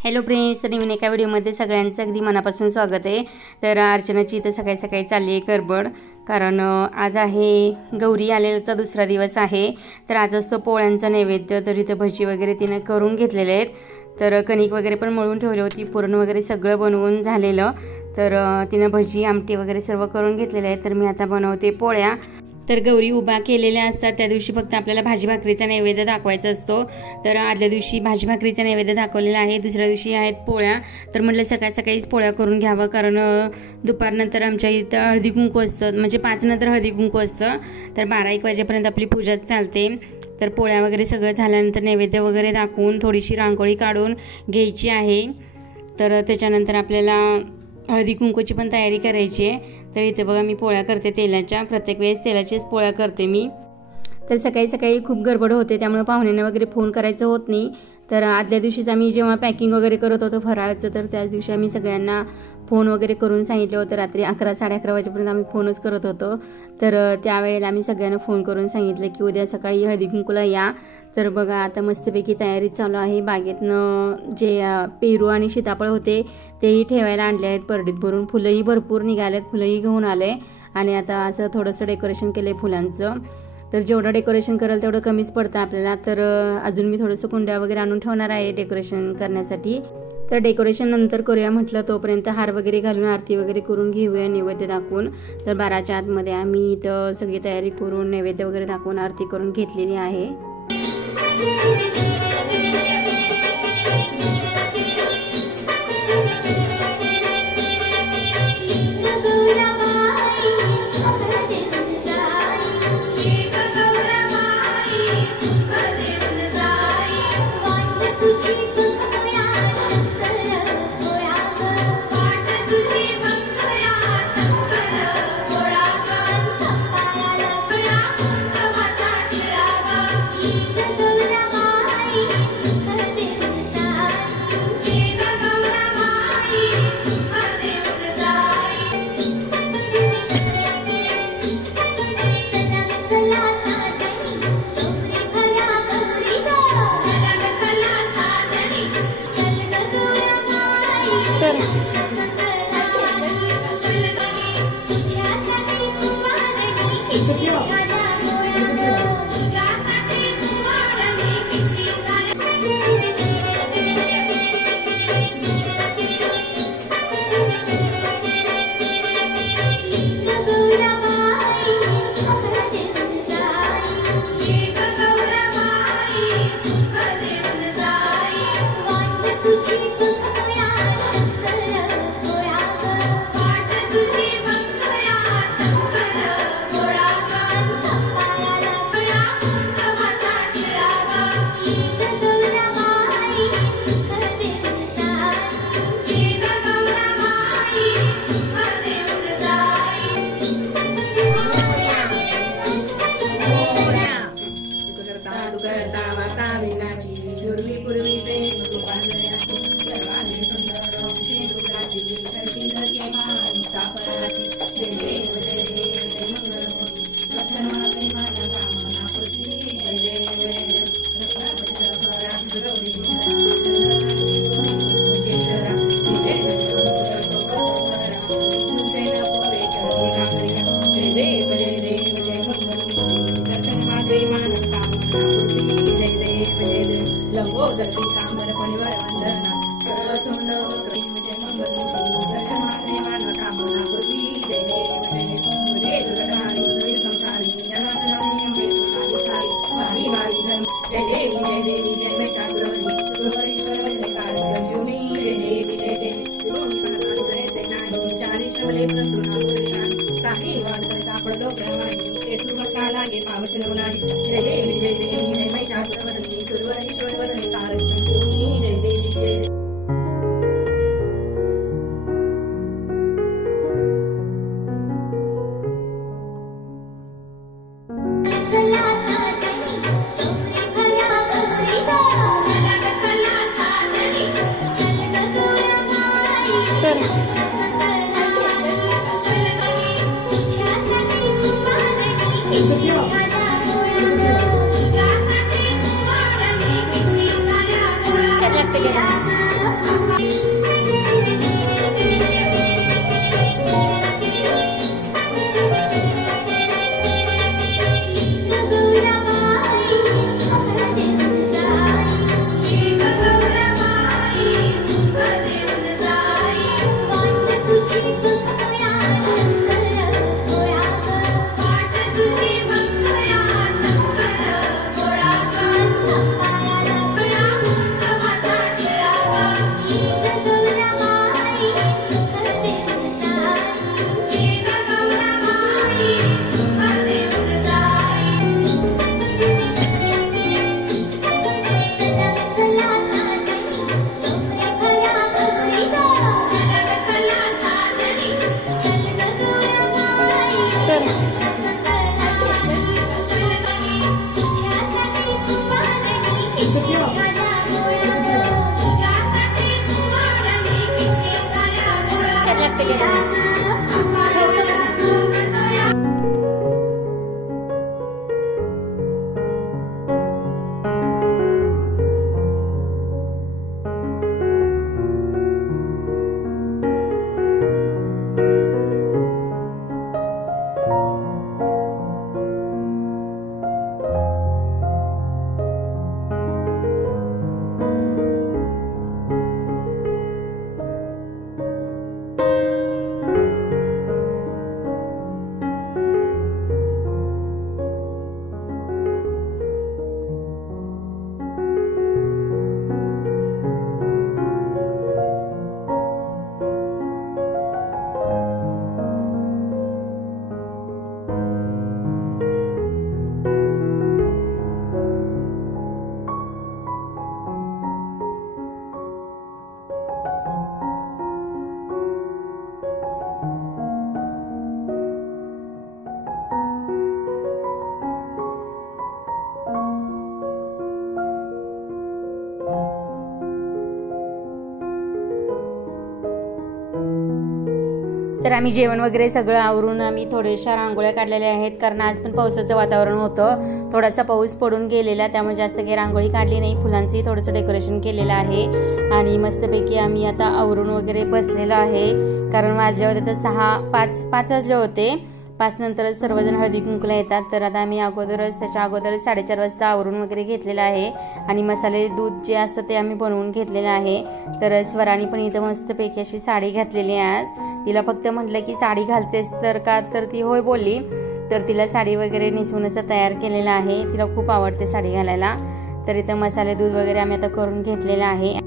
Hello friends, तर नवीन एका व्हिडिओमध्ये सगळ्यांचं अगदी मनापासून स्वागत आहे। तर अर्चनाची इथं सकाळी सकाळी चालली आहे गडबड, कारण आज आहे गौरी आलेलाचा दुसरा दिवस आहे। तर आज असतो पोळ्यांचा नैवेद्य। तर इथं भजी वगैरे तिने करून घेतलेले आहेत। तर कणिक वगैरे पण मळून ठेवली होती, पुरण वगैरे सगळं बनवून झालेलं। तर तिने भजी आमटी वगैरे सर्व करून घेतलेले आहेत। तर मी आता बनवते पोळ्या। तर गौरी उभा केलेल्या असतात त्या दिवशी फक्त आपल्याला भाजी भाकरीचा नैवेद्य दाखवायचा असतो। तर आदल्या दिवशी भाजी भाकरीचा नैवेद्य दाखवलेला आहे, दुसऱ्या दिवशी आहेत पोळ्या। तर म्हटलं सकाळ सकाळीच पोळ्या करून घ्यावं, कारण दुपारनंतर आमच्या इथं हळदी कुंकू असतं, म्हणजे 5 नंतर हळदी कुंकू असतं। तर 12-1 वाजेपर्यंत आपली पूजा चालते। तर पोळ्या वगैरे सगळं झाल्यानंतर नैवेद्य वगैरे दाखवून थोडीशी रांगोळी काढून घ्यायची आहे। तर त्याच्यानंतर आपल्याला हळदी कुंकूची पण तयारी करायची आहे। तर इथे बघा मी पोळ्या करते तेलाच्या, प्रत्येक वेळेस तेलाचीच पोळ्या करते मी। तर सकाळी सकाळी खूप गडबड होते, त्यामुळे पाहुण्यांना वगैरे फोन करायचं होत नाही। तर आदल्या दिवशीच आम्ही जेव्हा पॅकिंग वगैरे करत होतो फराळाचं, तर त्याच दिवशी आम्ही सगळ्यांना फोन वगैरे करून सांगितलं होतं। रात्री 11-11:30 वाजेपर्यंत आम्ही फोनच करत होतो। तर त्यावेळेला आम्ही सगळ्यांना फोन करून सांगितलं की उद्या सकाळी हळदी कुंकूला या। तर बघा आता मस्तपैकी तयारी चालू आहे। बागेतनं जे पेरू आणि सीताफळ होते तेही ठेवायला आणले आहेत परडीत भरून। फुलंही भरपूर निघालेत, फुलंही घेऊन आले आणि आता असं थोडंसं डेकोरेशन केलं आहे फुलांचं। तर जेवढं डेकोरेशन करेल तेवढं कमीच पडतं आपल्याला। तर अजून मी थोडंसं कुंड्या वगैरे आणून ठेवणार आहे डेकोरेशन करण्यासाठी। तर डेकोरेशन नंतर करूया म्हटलं, तोपर्यंत हार वगैरे घालून आरती वगैरे करून घेऊया नैवेद्य दाखवून। तर 12च्या आतमध्ये आम्ही इथं सगळी तयारी करून नैवेद्य वगैरे दाखवून आरती करून घेतलेली आहे। तर आम्ही जेवण वगैरे सगळं आवरून आम्ही थोड्याशा रांगोळ्या काढलेल्या आहेत, कारण आज पण पावसाचं वातावरण होतं. थोडासा पाऊस पडून गेलेला, त्यामुळे जास्त काही रांगोळी काढली नाही. फुलांचंही थोडंसं डेकोरेशन केलेलं आहे आणि मस्तपैकी आम्ही आता आवरून वगैरे बसलेलो आहे, कारण वाजले होते तर 5 वाजले होते. 5 नंतरच सर्वजण हळदी कुंकूला येतात. तर आता आम्ही त्याच्या अगोदरच 4:30 वाजता आवरून वगैरे घेतलेलं आहे आणि मसाले दूध जे असतं ते आम्ही बनवून घेतलेलं आहे. तर स्वरानी पण इथं मस्तपैकी अशी साडी घातलेली आहे. आज तिला फक्त म्हटलं की साडी घालतेस तर का, तर ती होय बोलली. तर तिला साडी वगैरे नेसवून असं तयार केलेलं आहे. तिला खूप आवडते साडी घालायला. तर इथं मसाले दूध वगैरे आम्ही आता करून घेतलेलं आहे.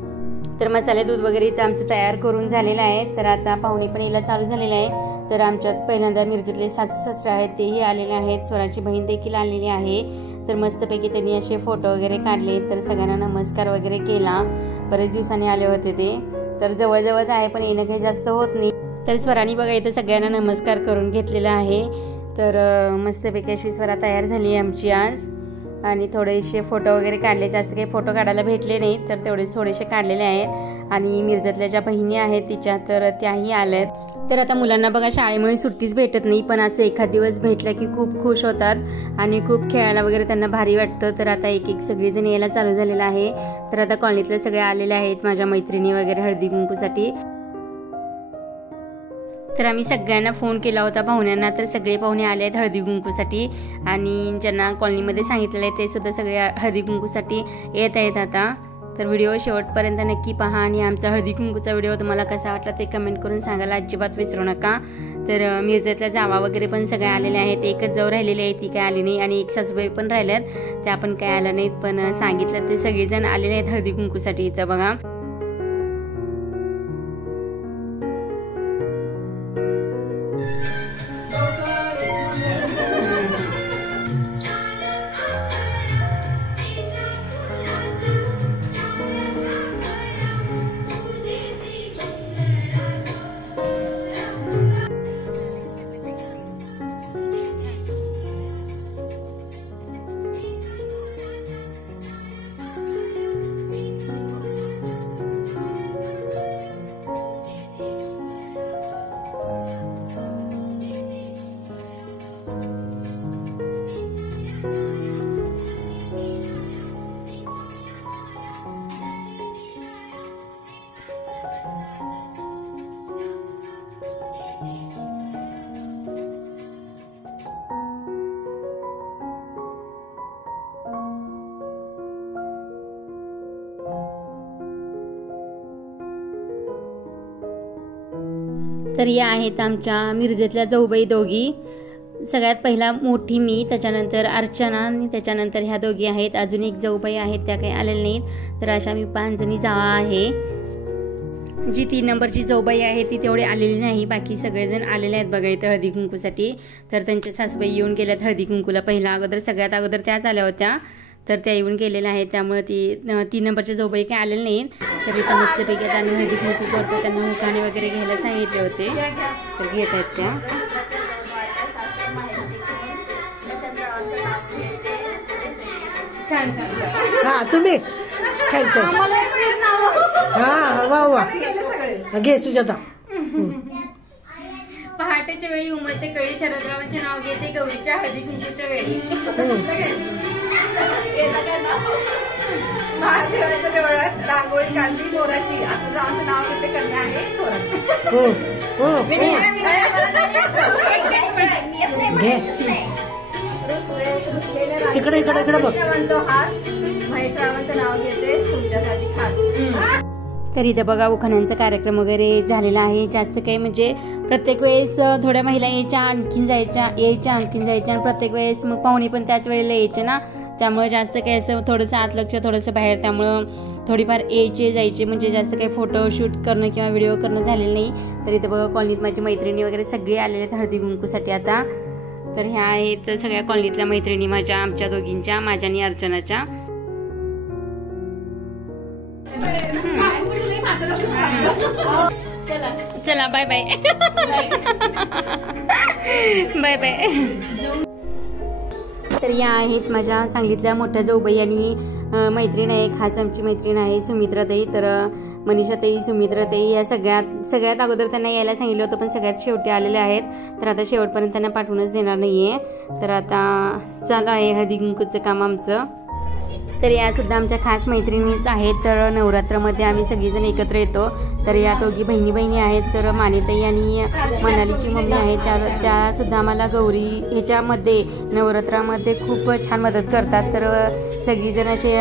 तर मसाले दूध वगैरे इथं आमचं तयार करून झालेलं आहे. तर आता पाहुणे पण यायला चालू झालेलं आहे. तर आमच्यात पहिल्यांदा मिरजेतले सासू सासरे आहेत तेही आलेले आहेत. स्वराची बहीण देखील आलेली आहे. तर मस्तपैकी त्यांनी असे फोटो वगैरे काढले. तर सगळ्यांना नमस्कार वगैरे केला. बरेच दिवसांनी आले होते ते. तर जवळजवळच आहे पण येणं काही जास्त होत नाही. तर स्वरानी बघा इथं सगळ्यांना नमस्कार करून घेतलेला आहे. तर मस्तपैकी अशी स्वरा तयार झाली आहे आमची आज. आणि थोडेसे फोटो वगैरे काढले. जास्त काही फोटो काढायला भेटले नाही, तर तेवढेच थोडेसे काढलेले आहेत. आणि मिरजेतल्या ज्या बहिणी आहेत तिच्या, तर त्याही आल्यात. तर आता मुलांना बघा शाळेमुळे सुट्टीच भेटत नाही, पण असं एखाद दिवस भेटला की खूप खुश होतात आणि खूप खेळायला वगैरे त्यांना भारी वाटतं. तर आता एक सगळेजण यायला चालू झालेलं आहे. तर आता कॉलनीतले सगळे आलेले आहेत, माझ्या मैत्रिणी वगैरे हळदी कुंकूसाठी. तर आम्ही सगळ्यांना फोन केला होता पाहुण्यांना. तर सगळे पाहुणे आले आहेत हळदी कुंकूसाठी आणि ज्यांना कॉलनीमध्ये सांगितलेलं आहे ते सुद्धा सगळे हळदी कुंकूसाठी येत आहेत आता. तर व्हिडिओ शेवटपर्यंत नक्की पहा आणि आमचा हळदी कुंकूचा व्हिडिओ तुम्हाला कसा वाटला ते कमेंट करून सांगायला अजिबात विसरू नका. तर मिरजेतल्या जावा वगैरे पण सगळे आलेले आहेत. एकच जाऊ राहिलेली आहे, ती काय आली नाही. आणि एक सासूबाई पण राहिल्यात, त्या पण काय आल्या नाहीत. पण सांगितलं ते सगळेजण आलेले आहेत हळदी कुंकूसाठी. इथं बघा तर या आहेत आमच्या मिरजेतल्या जाऊबाई दोघी. सगळ्यात पहिला मोठी मी, त्याच्यानंतर अर्चना आणि त्याच्यानंतर ह्या दोघी आहेत. अजून एक जाऊबाई आहेत, त्या काही आलेल्या नाहीत. तर अशा मी 5 जणी जावा आहे. जी 3 नंबरची जाऊबाई आहे ती तेवढी आलेली नाही, बाकी सगळेजण आलेले आहेत बघा इथं हळदी कुंकूसाठी. तर त्यांच्या सासूबाई येऊन गेल्यात हळदी कुंकूला. पहिला सगळ्यात अगोदर त्याच आल्या होत्या, तर त्या येऊन गेलेल्या आहेत. त्यामुळे 3 नंबरच्या जाऊबाई काही आलेले नाहीत. तर इथं मस्तपैकी आता आम्ही हळदी कुंकू करतो. त्यांना मुखाणे वगैरे घ्यायला सांगितले होते, तर घेत आहेत त्या. हा तुम्ही छान छान. हा वा वा घे सुजाता. पहाटेच्या वेळी उमलते कळी शरदरावांचे नाव घेते गौरीच्या हळदी कुंकूच्या वेळी. महादेवाच्या देवळात रांगोळी काढली मोराची. आतुरावांचं नाव घेते कन्या आहे थोरात. इकडे इकडे इकडे बघ. म्हणतो हास महेशरावांचं नाव घेते तुमच्यासाठी खास. तर इथं बघा उखाण्यांचा कार्यक्रम वगैरे झालेला आहे. जास्त काही म्हणजे प्रत्येक वेळेस थोड्या महिला यायच्या आणखीन जायच्या आणि प्रत्येक वेळेस मग पाहुणे पण त्याच वेळेला यायचे ना, त्यामुळे जास्त काही असं थोडंसं आत लक्ष थोडंसं बाहेर, त्यामुळं थोडीफार यायचे जायचे म्हणजे जास्त काही फोटो शूट करणं किंवा व्हिडिओ करणं झालेलं नाही. तर इथं बघा कॉलनीत माझी मैत्रिणी वगैरे सगळे आलेले आहेत हळदी कुंकूसाठी आता. तर ह्या आहेत सगळ्या कॉलनीतल्या मैत्रिणी माझ्या, आमच्या दोघींच्या, माझ्या आणि अर्चनाच्या. चला बाय बाय. Bye bye. तर या आहेत माझ्या सांगलीतल्या मोठ्या जाऊबाई आणि मैत्रीण आहे, खास आमची मैत्रीण आहे सुमित्राताई. तर मनीषाताई, सुमित्राताई या सगळ्यात अगोदर त्यांना यायला सांगितलं होतं, पण सगळ्यात शेवटी आलेले आहेत. तर आता शेवटपर्यंत त्यांना पाठवूनच देणार नाहीये. तर आता चालू आहे हळदी कुंकूचं काम आमचं. तर या सुद्धा आमच्या खास मैत्रिणीच आहेत. तर नवरात्रामध्ये आम्ही सगळीजण एकत्र येतो. तर या दोघी बहिणी आहेत. तर मानेताई आणि मनालीची मम्मी आहे, त्या सुद्धा आम्हाला गौरी ह्याच्यामध्ये नवरात्रामध्ये खूप छान मदत करतात. तर सगळीजण असे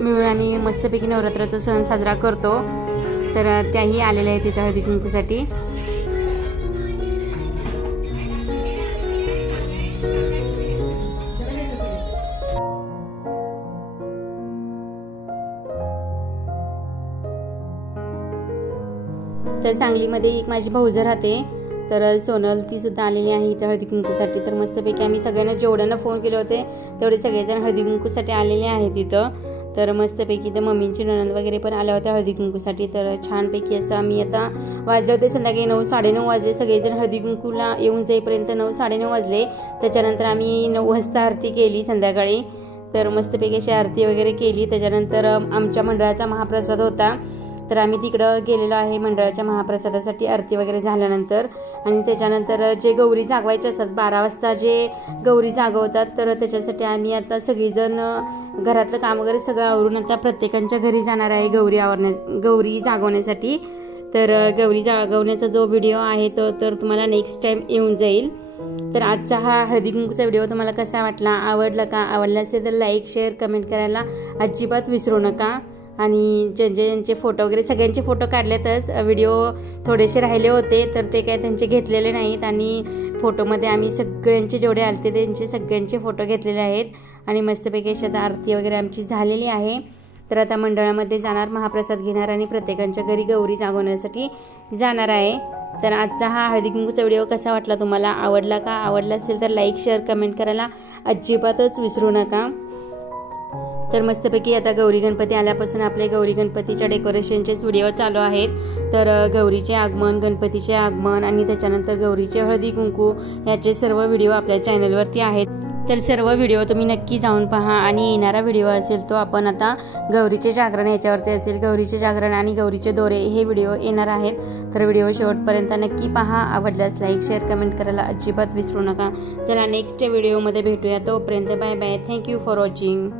मिळून आणि मस्तपैकी नवरात्राचा सण साजरा करतो. तर त्याही आलेल्या आहेत तिथं हळदी कुंकूसाठी. तर सांगलीमध्ये एक माझी भाऊजं राहते, तर सोनल, ती सुद्धा आलेली आहे इथं हळदी कुंकूसाठी. तर मस्तपैकी आम्ही सगळ्यांना जेवढ्यांना फोन केले होते तेवढे सगळेजण हळदी कुंकूसाठी आलेले आहेत इथं. तर मस्तपैकी तर मम्मींची नणंद वगैरे पण आल्या होत्या हळदी कुंकूसाठी. तर छानपैकी असं आम्ही आता वाजले होते संध्याकाळी 9, 9:30 वाजले. सगळेजण हळदी कुंकूला येऊन जाईपर्यंत 9, 9:30 वाजले. त्याच्यानंतर आम्ही 9 वाजता आरती केली संध्याकाळी. तर मस्तपैकी अशी आरती वगैरे केली. त्याच्यानंतर आमच्या मंडळाचा महाप्रसाद होता, तर आम्ही तिकडं गेलेलो आहे मंडळाच्या महाप्रसादासाठी आरती वगैरे झाल्यानंतर. आणि त्याच्यानंतर जे गौरी जागवायचे असतात 12 वाजता जे गौरी जागवतात, तर त्याच्यासाठी आम्ही आता सगळीजण घरातलं काम वगैरे सगळं आवरून आता प्रत्येकांच्या घरी जाणार आहे गौरी जागवण्यासाठी. तर गौरी जागवण्याचा जो व्हिडिओ आहे तो तर तुम्हाला नेक्स्ट टाइम येऊन जाईल. तर आजचा हा हळदी कुंकूचा व्हिडिओ तुम्हाला कसा वाटला, आवडला का? आवडला असेल तर लाईक, शेअर, कमेंट करायला अजिबात विसरू नका. आणि ज्यांचे फोटो वगैरे सगळ्यांचे फोटो काढलेतच, व्हिडिओ थोडेसे राहिले होते तर ते काय त्यांचे घेतलेले नाहीत. आणि फोटोमध्ये आम्ही सगळ्यांचे जेवढे आलते त्यांचे सगळ्यांचे फोटो घेतलेले आहेत. आणि मस्तपैकी अशा आरती वगैरे आमची झालेली आहे. तर आता मंडळामध्ये जाणार, महाप्रसाद घेणार आणि प्रत्येकांच्या घरी गौरी जागवण्यासाठी जाणार आहे. तर आजचा हा हळदी कुंकूचा व्हिडिओ कसा वाटला तुम्हाला, आवडला का? आवडला असेल तर लाईक, शेअर, कमेंट करायला अजिबातच विसरू नका. तर मस्तपैकी आता गौरी गणपती आल्यापासून आपले गौरी गणपतीच्या डेकोरेशनचेच व्हिडिओ चालू आहेत. तर गौरीचे आगमन, गणपतीचे आगमन आणि त्याच्यानंतर गौरीचे हळदी कुंकू याचे सर्व व्हिडिओ आपल्या चॅनलवरती आहेत. तर सर्व व्हिडिओ तुम्ही नक्की जाऊन पहा. आणि येणारा व्हिडिओ असेल तो आपण आता गौरीचे जागरण याच्यावरती असेल. गौरीचे जागरण आणि गौरीचे दोरे हे व्हिडिओ येणार आहेत. तर व्हिडिओ शेवटपर्यंत नक्की पहा. आवडल्यास लाईक, शेअर, कमेंट करायला अजिबात विसरू नका. चला नेक्स्ट व्हिडिओमध्ये भेटूया. तोपर्यंत bye bye. Thank you for watching.